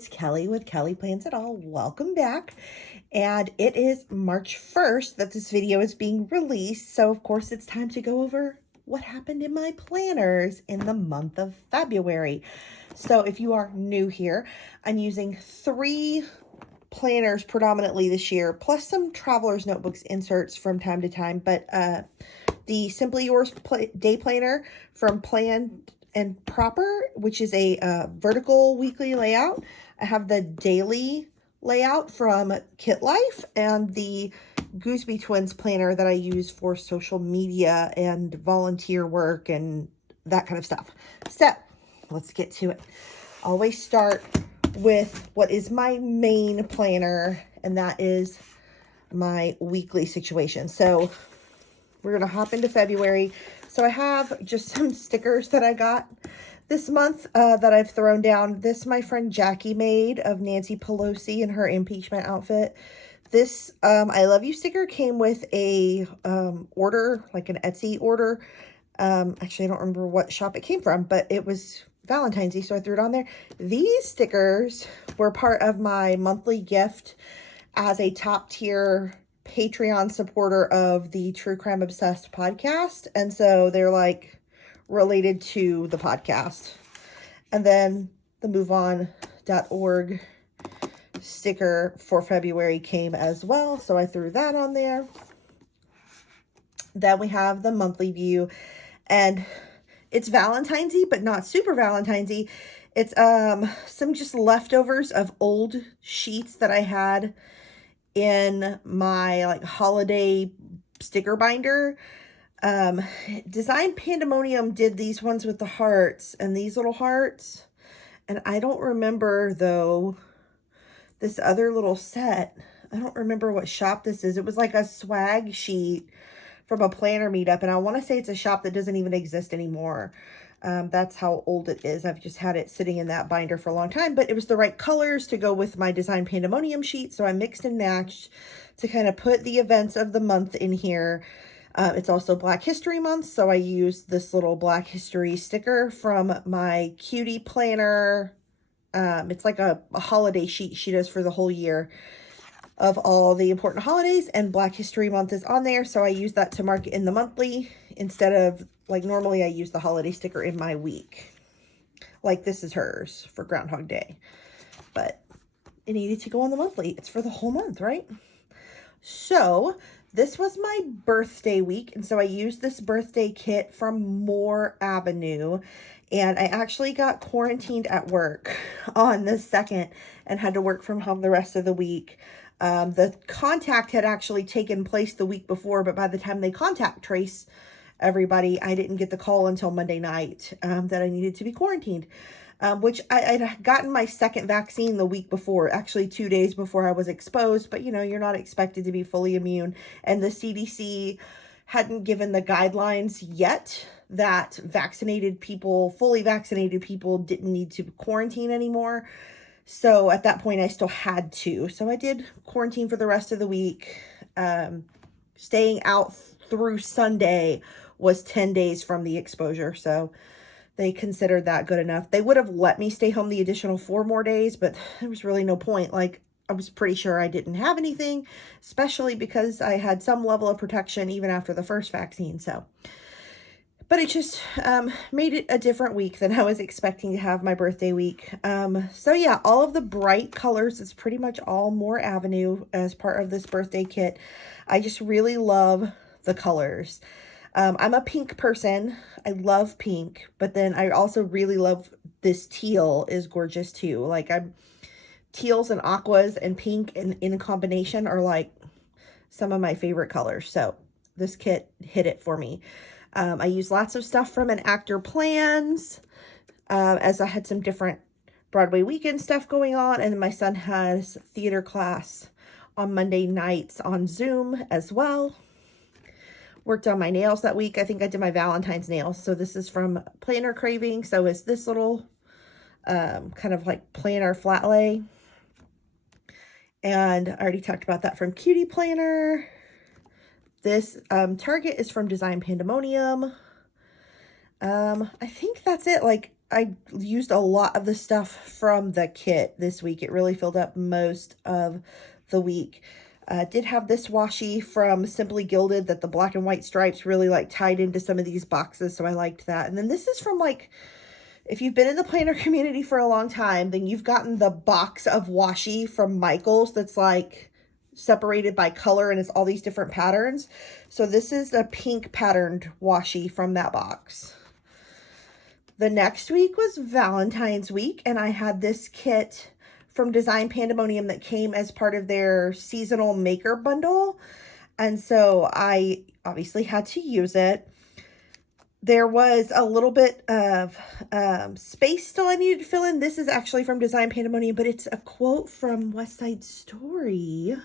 it's Kelly with Kelly Plans It All. Welcome back. And it is March 1st that this video is being released. So of course it's time to go over what happened in my planners in the month of February. So if you are new here, I'm using 3 planners predominantly this year, plus some traveler's notebooks inserts from time to time. But the Simply Yours day planner from Plan and Proper, which is a vertical weekly layout. I have the daily layout from KitLife and the Gooseby Twins planner that I use for social media and volunteer work and that kind of stuff. So let's get to it. Always start with what is my main planner, and that is my weekly situation. So we're going to hop into February. So I have just some stickers that I got this month that I've thrown down. This my friend Jackie made of Nancy Pelosi in her impeachment outfit. This I love you sticker came with a order, like an Etsy order. Actually, I don't remember what shop it came from, but it was Valentine's Day, so I threw it on there. These stickers were part of my monthly gift as a top tier Patreon supporter of the True Crime Obsessed podcast. And so they're like related to the podcast. And then the moveon.org sticker for February came as well. So I threw that on there. Then we have the monthly view, and it's Valentine's-y, but not super Valentine's-y. It's some just leftovers of old sheets that I had in my like holiday sticker binder. Design Pandemonium did these ones with the hearts and these little hearts. And I don't remember though this other little set. I don't remember what shop this is. It was like a swag sheet from a planner meetup, and I want to say it's a shop that doesn't even exist anymore. That's how old it is. I've just had it sitting in that binder for a long time, but it was the right colors to go with my Design Pandemonium sheet, so I mixed and matched to kind of put the events of the month in here. It's also Black History Month, so I used this little Black History sticker from my Cutie planner. It's like a holiday sheet she does for the whole year of all the important holidays, and Black History Month is on there, so I use that to mark it in the monthly instead of, like, normally I use the holiday sticker in my week. Like, this is hers for Groundhog Day, but it needed to go on the monthly. It's for the whole month, right? So this was my birthday week, and so I used this birthday kit from Moore Avenue, and I actually got quarantined at work on the 2nd and had to work from home the rest of the week. The contact had actually taken place the week before, but by the time they contact trace everybody, I didn't get the call until Monday night that I needed to be quarantined, which I'd gotten my 2nd vaccine the week before, actually 2 days before I was exposed, but you know, you're not expected to be fully immune, and the CDC hadn't given the guidelines yet that vaccinated people, fully vaccinated people didn't need to quarantine anymore. So at that point, I still had to. So I did quarantine for the rest of the week. Staying out through Sunday was 10 days from the exposure. So they considered that good enough. They would have let me stay home the additional 4 more days, but there was really no point. Like, I was pretty sure I didn't have anything, especially because I had some level of protection even after the first vaccine. So, but it just made it a different week than I was expecting to have my birthday week. So yeah, all of the bright colors, it's pretty much all Moore Avenue as part of this birthday kit. I just really love the colors. I'm a pink person. I love pink, but then I also really love this teal is gorgeous too. Like teals and aquas and pink and in combination are like some of my favorite colors. So this kit hit it for me. I use lots of stuff from an Actor Plans, as I had some different Broadway weekend stuff going on, and my son has theater class on Monday nights on Zoom as well. Worked on my nails that week. I think I did my Valentine's nails. So this is from Planner Craving. So is this little kind of like planner flat lay. And I already talked about that from Cutie Planner. This Target is from Design Pandemonium. I think that's it. Like, I used a lot of the stuff from the kit this week. It really filled up most of the week. Did have this washi from Simply Gilded that the black and white stripes really like tied into some of these boxes, so I liked that. And then this is from like, if you've been in the planner community for a long time, then you've gotten the box of washi from Michaels that's like separated by color and it's all these different patterns. So this is a pink patterned washi from that box. The next week was Valentine's week, and I had this kit from Design Pandemonium that came as part of their seasonal maker bundle. And so I obviously had to use it. There was a little bit of space still I needed to fill in. This is actually from Design Pandemonium, but it's a quote from West Side Story.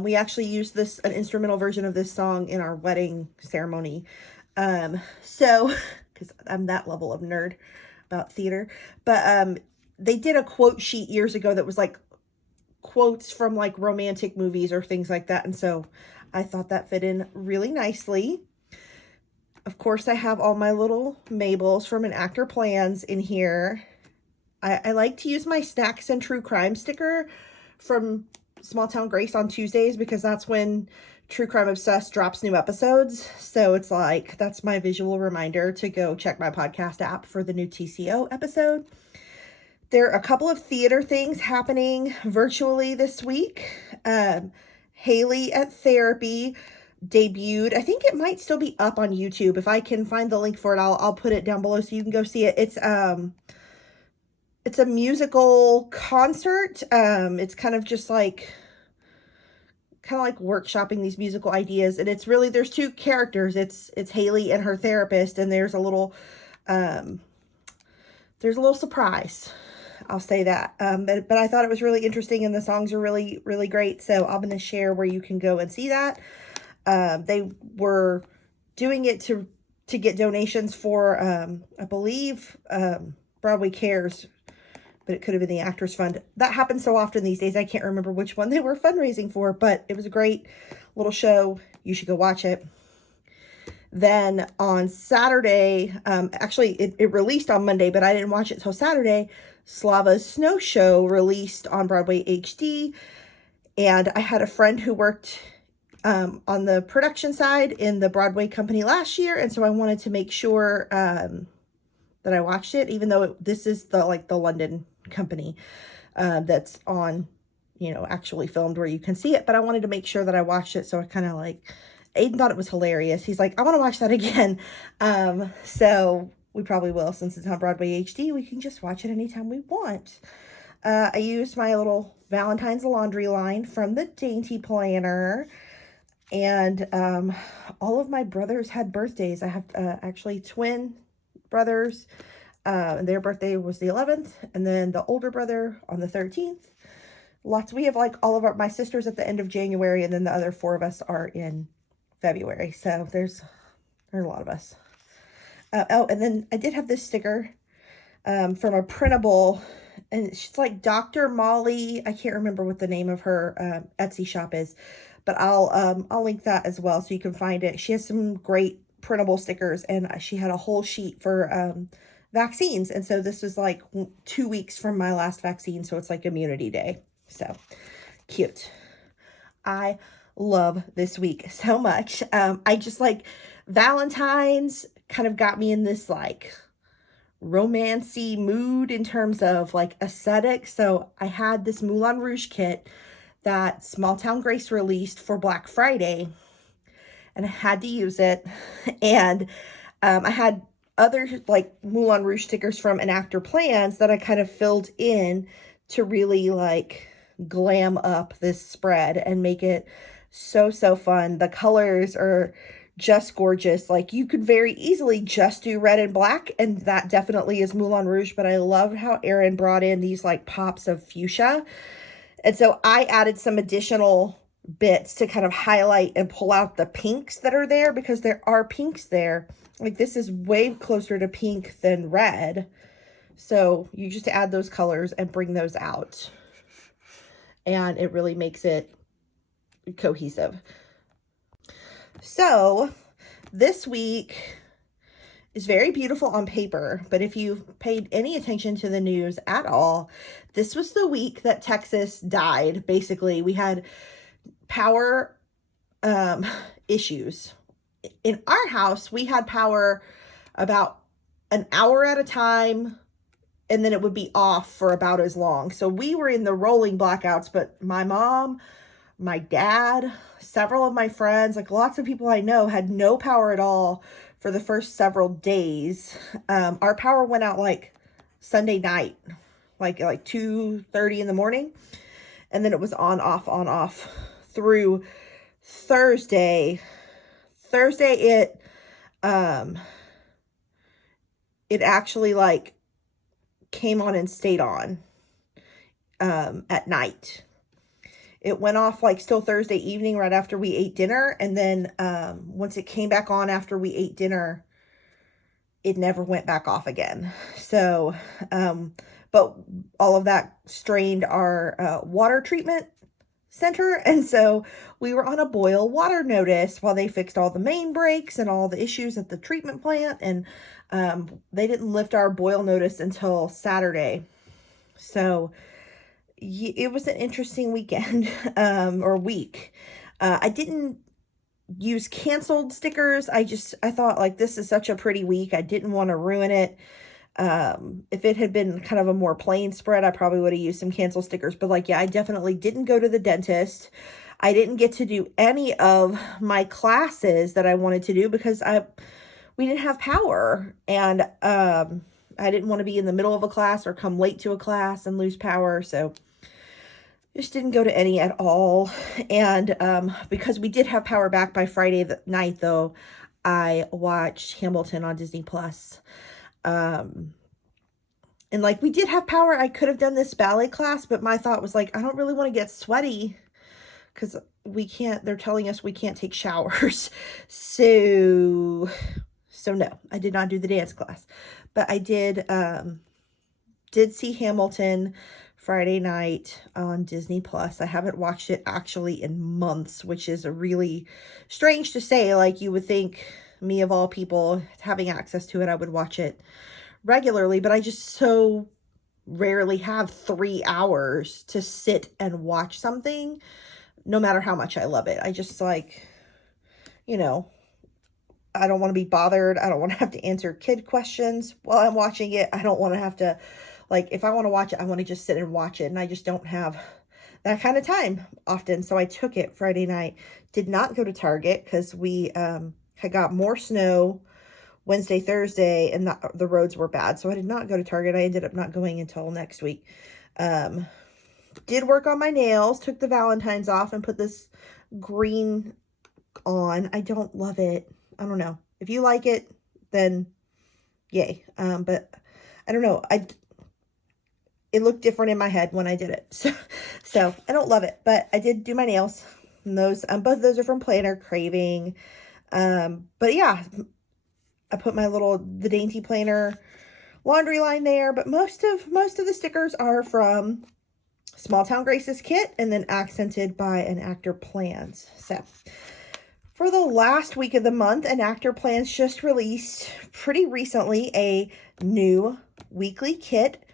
We actually used an instrumental version of this song in our wedding ceremony. So, because I'm that level of nerd about theater, but they did a quote sheet years ago that was like quotes from like romantic movies or things like that. And so I thought that fit in really nicely. Of course, I have all my little Mabels from An Actor Plans in here. I like to use my Snacks and True Crime sticker from Small Town Grace on Tuesdays because that's when True Crime Obsessed drops new episodes. So it's like, that's my visual reminder to go check my podcast app for the new TCO episode. There are a couple of theater things happening virtually this week. Haley at Therapy debuted. I think it might still be up on YouTube. If I can find the link for it, I'll put it down below so you can go see it. It's a musical concert. It's kind of just like workshopping these musical ideas, and it's really, there's two characters. It's Haley and her therapist, and there's a little surprise. I'll say that. But I thought it was really interesting, and the songs are really, really great. So I'm going to share where you can go and see that. They were doing it to get donations for, I believe, Broadway Cares, but it could have been the Actors Fund. That happens so often these days, I can't remember which one they were fundraising for, but it was a great little show. You should go watch it. Then on Saturday, actually it released on Monday, but I didn't watch it till Saturday. Slava's Snow Show released on Broadway HD. And I had a friend who worked on the production side in the Broadway company last year. And so I wanted to make sure that I watched it, even though this is the London company that's on, actually filmed where you can see it. But I wanted to make sure that I watched it. So I kind of Aiden thought it was hilarious. He's like, I want to watch that again. So we probably will, since it's on Broadway HD. We can just watch it anytime we want. I used my little Valentine's laundry line from the Dainty Planner. And all of my brothers had birthdays. I have actually twin brothers. And their birthday was the 11th. And then the older brother on the 13th. We have all of my sisters at the end of January. And then the other 4 of us are in February. So there's a lot of us. And then I did have this sticker from a printable, and she's like Dr. Molly. I can't remember what the name of her Etsy shop is, but I'll link that as well so you can find it. She has some great printable stickers, and she had a whole sheet for vaccines. And so this was 2 weeks from my last vaccine, so it's like Immunity Day. So cute. I love this week so much. I just Valentine's kind of got me in this romancy mood in terms of aesthetic. So I had this Moulin Rouge kit that Small Town Grace released for Black Friday, and I had to use it. And I had other Moulin Rouge stickers from An Actor Plans that I kind of filled in to really glam up this spread and make it so fun. The colors are just gorgeous. You could very easily just do red and black, and that definitely is Moulin Rouge, but I love how Erin brought in these pops of fuchsia. And so I added some additional bits to kind of highlight and pull out the pinks that are there, because there are pinks there. This is way closer to pink than red. So you just add those colors and bring those out, and it really makes it cohesive. So this week is very beautiful on paper, but if you've paid any attention to the news at all, this was the week that Texas died. Basically, we had power um, issues. In our house, we had power about an hour at a time, and then it would be off for about as long. So we were in the rolling blackouts, but my mom, my dad, several of my friends, like lots of people I know, had no power at all for the first several days. Our power went out like Sunday night, like 2:30 in the morning, and then it was on off through Thursday. Thursday um it actually like came on and stayed on at night. It went off like still Thursday evening right after we ate dinner, and then once it came back on after we ate dinner, it never went back off again. So but all of that strained our water treatment center, and so we were on a boil water notice while they fixed all the main breaks and all the issues at the treatment plant, and they didn't lift our boil notice until Saturday. So it was an interesting weekend or week. I didn't use canceled stickers. I thought like this is such a pretty week, I didn't want to ruin it. If it had been kind of a more plain spread, I probably would have used some cancel stickers, but like, yeah, I definitely didn't go to the dentist. I didn't get to do any of my classes that I wanted to do because we didn't have power, and I didn't want to be in the middle of a class or come late to a class and lose power. So just didn't go to any at all. And because we did have power back by Friday night, though, I watched Hamilton on Disney Plus. And like, we did have power. I could have done this ballet class, but my thought was like, I don't really want to get sweaty because they're telling us we can't take showers. So no, I did not do the dance class, but I did see Hamilton Friday night on Disney Plus. I haven't watched it actually in months, which is a really strange to say. Like, you would think me of all people having access to it, I would watch it regularly, but I just so rarely have 3 hours to sit and watch something, no matter how much I love it. I just like, I don't want to be bothered. I don't want to have to answer kid questions while I'm watching it. I don't want to have to, like, if I want to watch it, I want to just sit and watch it. And I just don't have that kind of time often. So I took it Friday night. Did not go to Target because we had got more snow Wednesday, Thursday, and the roads were bad. So I did not go to Target. I ended up not going until next week. Did work on my nails. Took the Valentines off and put this green on. I don't love it. I don't know. If you like it, then yay. But I don't know. It looked different in my head when I did it. So I don't love it, but I did do my nails. And those, both of those are from Planner Craving. But yeah, I put the Dainty Planner laundry line there, but most of the stickers are from Small Town Grace's kit, and then accented by An Actor Plans. So for the last week of the month, An Actor Plans just released pretty recently a new weekly kit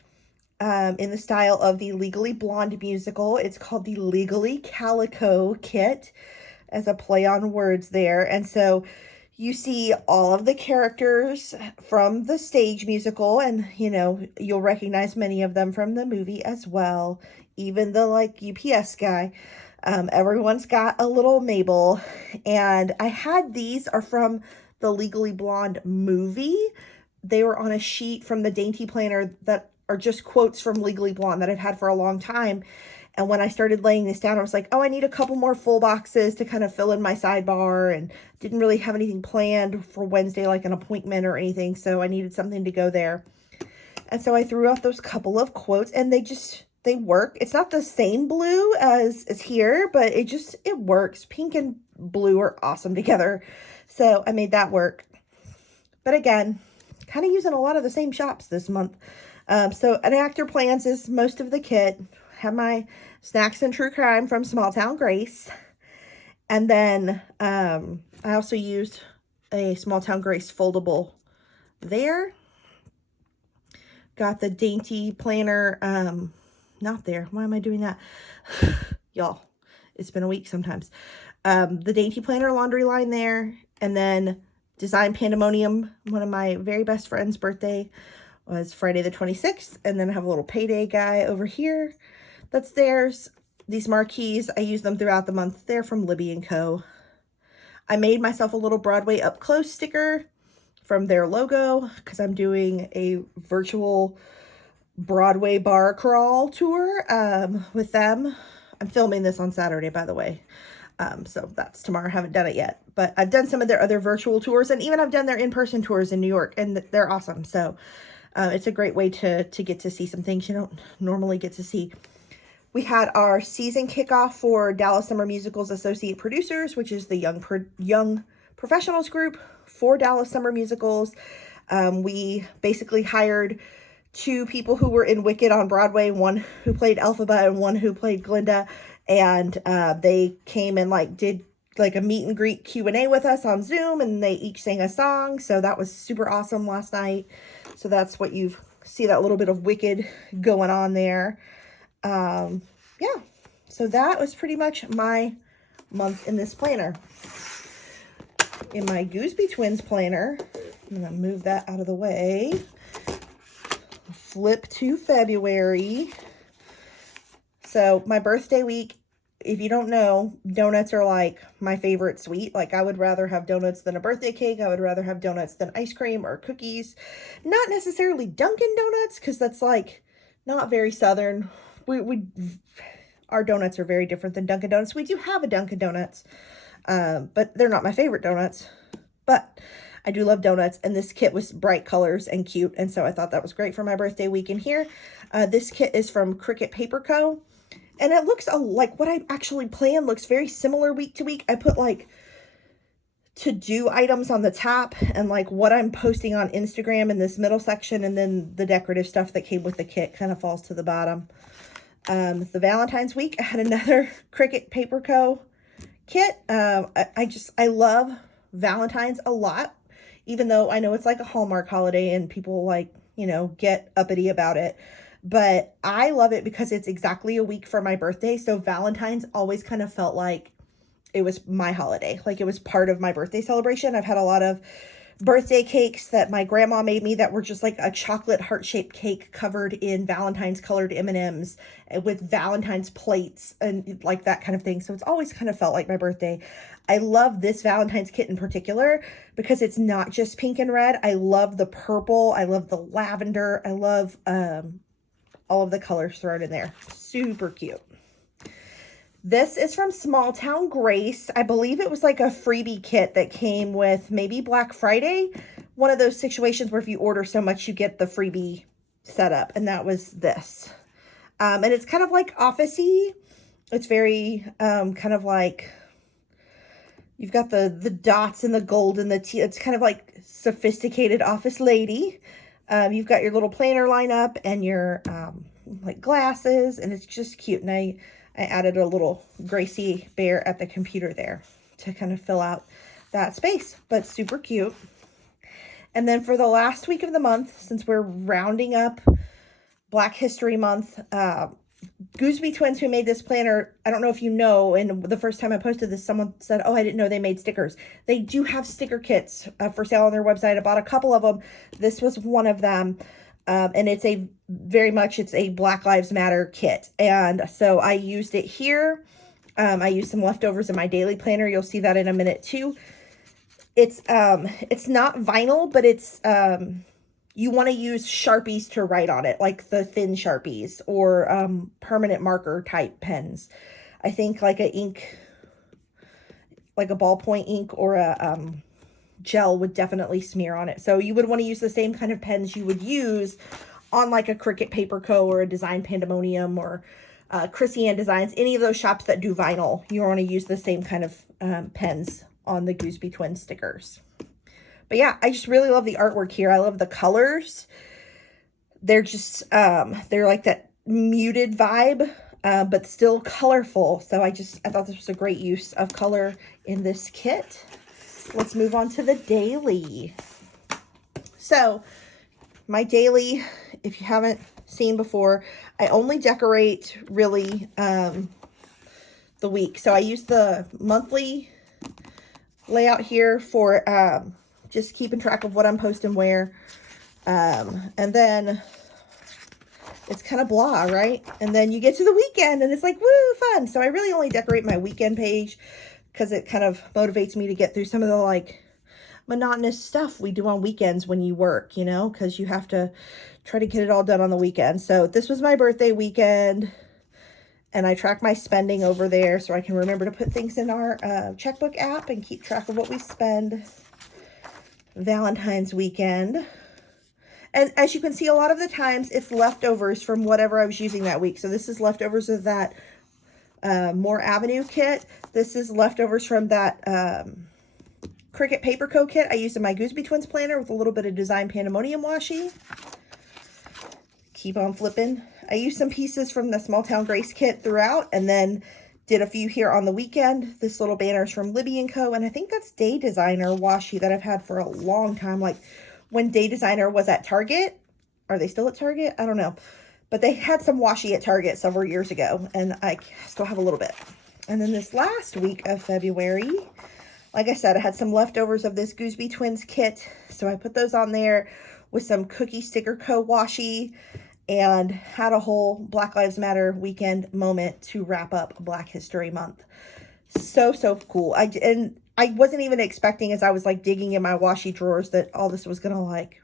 in the style of the Legally Blonde musical. It's called the Legally Calico Kit, as a play on words there. And so you see all of the characters from the stage musical, and you'll recognize many of them from the movie as well. Even the like UPS guy. Everyone's got a little Mabel, and these are from the Legally Blonde movie. They were on a sheet from the Dainty Planner that are just quotes from Legally Blonde that I've had for a long time. And when I started laying this down, I was like, oh, I need a couple more full boxes to kind of fill in my sidebar, and didn't really have anything planned for Wednesday, like an appointment or anything. So I needed something to go there. And so I threw out those couple of quotes, and they work. It's not the same blue as here, but it works. Pink and blue are awesome together. So I made that work. But again, kind of using a lot of the same shops this month. So An Actor Plans is most of the kit. Have my Snacks and True Crime from Small Town Grace. And then I also used a Small Town Grace foldable there. Got the dainty planner, not there. Why am I doing that? Y'all, it's been a week sometimes. The dainty planner laundry line there. And then Design Pandemonium, one of my very best friend's birthday was Friday the 26th. And then I have a little payday guy over here. That's theirs. These marquees, I use them throughout the month. They're from Libby & Co. I made myself a little Broadway Up Close sticker from their logo because I'm doing a virtual Broadway bar crawl tour with them. I'm filming this on Saturday, by the way. So that's tomorrow. I haven't done it yet, but I've done some of their other virtual tours, and even I've done their in-person tours in New York, and they're awesome. So it's a great way to get to see some things you don't normally get to see. We had our season kickoff for Dallas Summer Musicals Associate Producers, which is the young professionals group for Dallas Summer Musicals. We basically hired 2 people who were in Wicked on Broadway, one who played Elphaba and one who played Glinda, and they came and did a meet and greet Q&A with us on Zoom, and they each sang a song. So that was super awesome last night. So that's what you see, that little bit of Wicked going on there. Yeah, so that was pretty much my month in this planner. In my Gooseby Twins planner, I'm going to move that out of the way. Flip to February. So my birthday week, if you don't know, donuts are like my favorite sweet. Like, I would rather have donuts than a birthday cake. I would rather have donuts than ice cream or cookies. Not necessarily Dunkin' Donuts, because that's like not very Southern. Our donuts are very different than Dunkin' Donuts. We do have a Dunkin' Donuts, but they're not my favorite donuts. But I do love donuts, and this kit was bright colors and cute, and so I thought that was great for my birthday week in here. This kit is from Cricut Paper Co., and it looks like what I actually planned looks very similar week to week. I put to-do items on the top and what I'm posting on Instagram in this middle section, and then the decorative stuff that came with the kit kind of falls to the bottom. The Valentine's week, I had another Cricut Paper Co. kit. I love Valentine's a lot, even though I know it's like a Hallmark holiday and people get uppity about it. But I love it because it's exactly a week for my birthday. So Valentine's always kind of felt like it was my holiday. Like, it was part of my birthday celebration. I've had a lot of birthday cakes that my grandma made me that were just like a chocolate heart-shaped cake covered in Valentine's colored M&Ms with Valentine's plates and like that kind of thing. So it's always kind of felt like my birthday. I love this Valentine's kit in particular because it's not just pink and red. I love the purple. I love the lavender. I love all of the colors thrown in there. Super cute. This is from Small Town Grace. I believe it was like a freebie kit that came with maybe Black Friday. One of those situations where if you order so much, you get the freebie setup. And that was this. And it's kind of like office-y. It's very kind of like, you've got the dots and the gold and the tea. It's kind of like sophisticated office lady. You've got your little planner lineup and your glasses, and it's just cute. And I added a little Gracie bear at the computer there to kind of fill out that space, but super cute. And then for the last week of the month, since we're rounding up Black History Month, Gooseby Twins, who made this planner, I don't know if you know, and the first time I posted this, someone said, oh, I didn't know they made stickers. They do have sticker kits for sale on their website. I bought a couple of them. This was one of them. And it's a Black Lives Matter kit. And so I used it here. I used some leftovers in my daily planner. You'll see that in a minute too. It's not vinyl, but it's, you want to use Sharpies to write on it, like the thin Sharpies or, permanent marker type pens. I think like a ballpoint ink or a, gel would definitely smear on it. So you would want to use the same kind of pens you would use on like a Cricut Paper Co. or a Design Pandemonium or Chrissy Ann Designs, any of those shops that do vinyl. You want to use the same kind of pens on the Gooseby Twins stickers. But yeah, I just really love the artwork here. I love the colors. They're just, they're like that muted vibe, but still colorful. So I thought this was a great use of color in this kit. Let's move on to the daily. So my daily, if you haven't seen before, I only decorate really the week. So I use the monthly layout here for just keeping track of what I'm posting where. And then it's kind of blah, right? And then you get to the weekend and it's like, woo, fun. So I really only decorate my weekend page because it kind of motivates me to get through some of the like monotonous stuff we do on weekends when you work, you know, because you have to try to get it all done on the weekend. So this was my birthday weekend, and I track my spending over there so I can remember to put things in our checkbook app and keep track of what we spend. Valentine's weekend. And as you can see, a lot of the times it's leftovers from whatever I was using that week. So this is leftovers of that More Avenue kit. This is leftovers from that Cricut Calico Kit I used in my Gooseby Twins planner with a little bit of Design Pandemonium washi. Keep on flipping. I used some pieces from the Small Town Grace kit throughout, and then did a few here on the weekend. This little banner is from Libby & Co. And I think that's Day Designer washi that I've had for a long time. Like when Day Designer was at Target. Are they still at Target? I don't know. But they had some washi at Target several years ago, and I still have a little bit. And then this last week of February, like I said, I had some leftovers of this Gooseby Twins kit. So I put those on there with some Cookie Sticker Co. washi and had a whole Black Lives Matter weekend moment to wrap up Black History Month. So cool. And I wasn't even expecting, as I was like digging in my washi drawers, that all this was going to like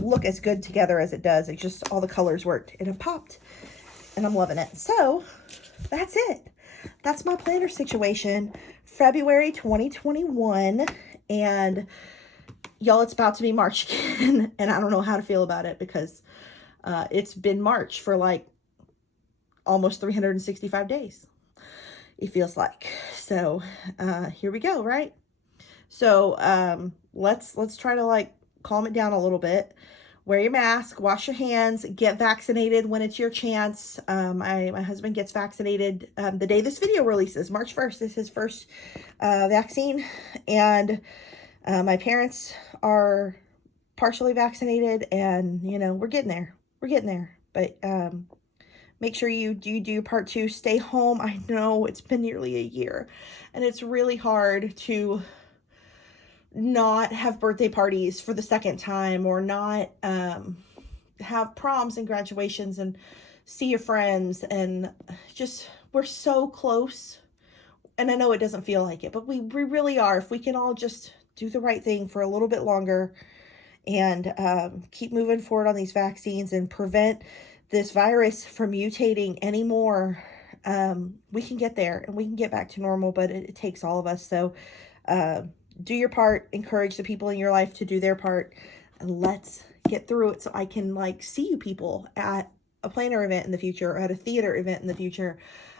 look as good together as it does. It just, all the colors worked and it popped, and I'm loving it. So that's it. That's my planner situation, February 2021. And y'all, it's about to be March again, and I don't know how to feel about it because it's been March for like almost 365 days, it feels like. So here we go, right? So let's try to like calm it down a little bit. Wear your mask, wash your hands, get vaccinated when it's your chance. My husband gets vaccinated the day this video releases. March 1st is his first vaccine. And my parents are partially vaccinated, and, you know, we're getting there. We're getting there. But make sure you do part 2. Stay home. I know it's been nearly a year, and it's really hard to not have birthday parties for the second time, or not have proms and graduations and see your friends, and just, we're so close. And I know it doesn't feel like it, but we really are. If we can all just do the right thing for a little bit longer and keep moving forward on these vaccines and prevent this virus from mutating anymore, we can get there and we can get back to normal. But it takes all of us. So do your part, encourage the people in your life to do their part, and let's get through it so I can like see you people at a planner event in the future, or at a theater event in the future.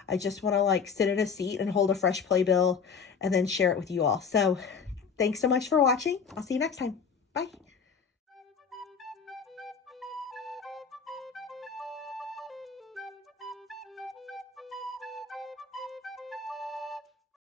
I just want to like sit in a seat and hold a fresh playbill and then share it with you all. So thanks so much for watching. I'll see you next time. Bye.